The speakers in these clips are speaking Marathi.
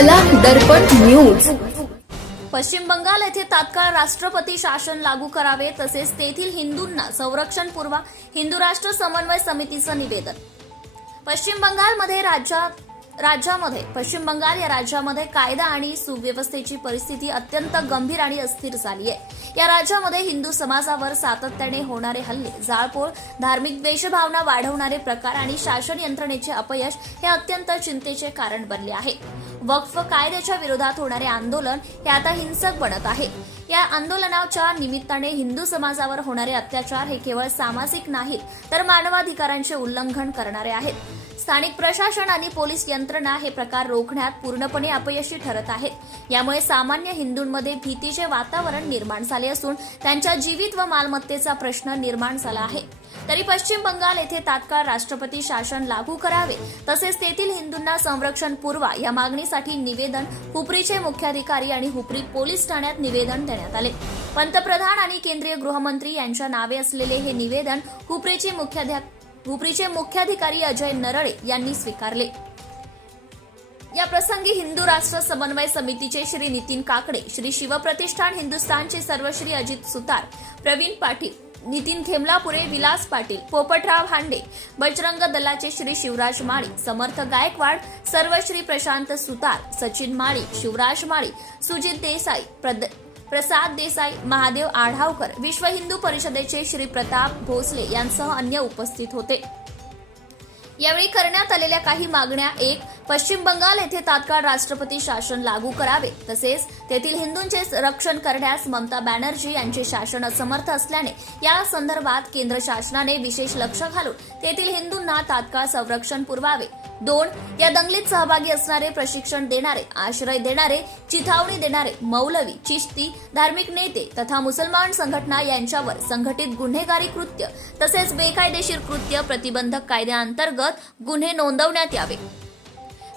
कला दर्पण न्यूज पश्चिम बंगाल येथे तात्काळ राष्ट्रपती शासन लागू करावे तसेच तेथील हिंदूंना संरक्षण पुरवा हिंदू राष्ट्र समन्वय समितीचं निवेदन. पश्चिम बंगालमध्ये राज्यात राज्यामध्ये पश्चिम बंगाल या राज्यामध्ये कायदा आणि सुव्यवस्थेची परिस्थिती अत्यंत गंभीर आणि अस्थिर झाली आहे या राज्यामध्ये हिंदू समाजावर सातत्याने होणारे हल्ले जाळपोळ धार्मिक द्वेषभावना वाढवणारे प्रकार आणि शासन यंत्रणेचे अपयश हे अत्यंत चिंतेचे कारण बनले आहे. वक्फ कायद्याच्या विरोधात होणारे आंदोलन हे आता हिंसक बनत आहे. या आंदोलनाच्या निमित्ताने हिंदू समाजावर होणारे अत्याचार हे केवळ सामाजिक नाहीत तर मानवाधिकारांचे उल्लंघन करणारे आहेत. स्थानिक प्रशासन आणि पोलीस यंत्रणा हे प्रकार रोखण्यात पूर्णपणे अपयशी ठरत आहेत. यामुळे सामान्य हिंदूंमध्ये भीतीचे वातावरण निर्माण झाले असून त्यांच्या जीवित व मालमत्तेचा प्रश्न निर्माण झाला आहे. तरी पश्चिम बंगाल येथे तात्काळ राष्ट्रपती शासन लागू करावे तसेच तेथील हिंदूंना संरक्षण पुरवा या मागणीसाठी निवेदन हुपरीचे मुख्याधिकारी आणि हुपरी पोलीस ठाण्यात निवेदन देण्यात करण्यात आले. पंतप्रधान आणि केंद्रीय गृहमंत्री यांच्या नावे असलेले हे निवेदन हुपरीचे मुख्याध्या हुपरीचे मुख्याधिकारी अजय नरळे यांनी स्वीकारले. या प्रसंगी हिंदू राष्ट्र समन्वय समितीचे श्री नितीन काकडे श्री शिवप्रतिष्ठान हिंदुस्थानचे सर्व श्री अजित सुतार प्रवीण पाटील नितीन खेमलापुरे विलास पाटील पोपटराव हांडे बजरंग दलाचे श्री शिवराज माळी समर्थ गायकवाड सर्वश्री प्रशांत सुतार सचिन माळी शिवराज माळी सुजित देसाई प्रसाद देसाई महादेव आढावकर विश्व हिंदू परिषदेचे श्री प्रताप भोसले यांसह अन्य उपस्थित होते. यावेळी करण्यात आलेल्या काही मागण्या एक पश्चिम बंगाल येथे तात्काळ राष्ट्रपती शासन लागू करावे. तसेच तेथील हिंदूंचे रक्षण करण्यास ममता बॅनर्जी यांचे शासन असमर्थ असल्याने या संदर्भात केंद्र शासनाने विशेष लक्ष घालून तेथील हिंदूंना तात्काळ संरक्षण पुरवावे. दोन या दंगलीत सहभागी असणारे प्रशिक्षण देणारे आश्रय देणारे चिथावणी देणारे मौलवी चिश्ती धार्मिक नेते तथा मुसलमान संघटना यांच्यावर संघटित गुन्हेगारी कृत्य तसेच बेकायदेशीर कृत्य प्रतिबंधक कायद्याअंतर्गत गुन्हे नोंदवण्यात यावे.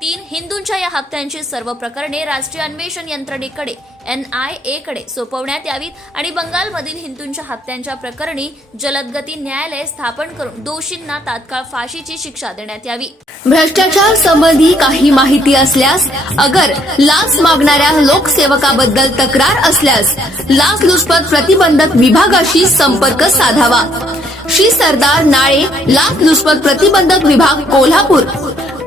तीन हिंदूंच्या या हत्यांची सर्व प्रकरणे राष्ट्रीय अन्वेषण यंत्रणेकडे एन एनआयए कडे सोपवण्यात यावीत आणि बंगालमधील हिंदूंच्या हत्यांच्या प्रकरणी जलदगती न्यायालय स्थापन करून दोषींना तात्काळ फाशीची शिक्षा देण्यात यावी. भ्रष्टाचार संबंधी काही माहिती असल्यास अगर लाच मागणाऱ्या लोकसेवकाबद्दल तक्रार असल्यास लाचलुचपत प्रतिबंधक विभागाशी संपर्क साधावा. श्री सरदार नाळे लाचलुचपत प्रतिबंधक विभाग कोल्हापूर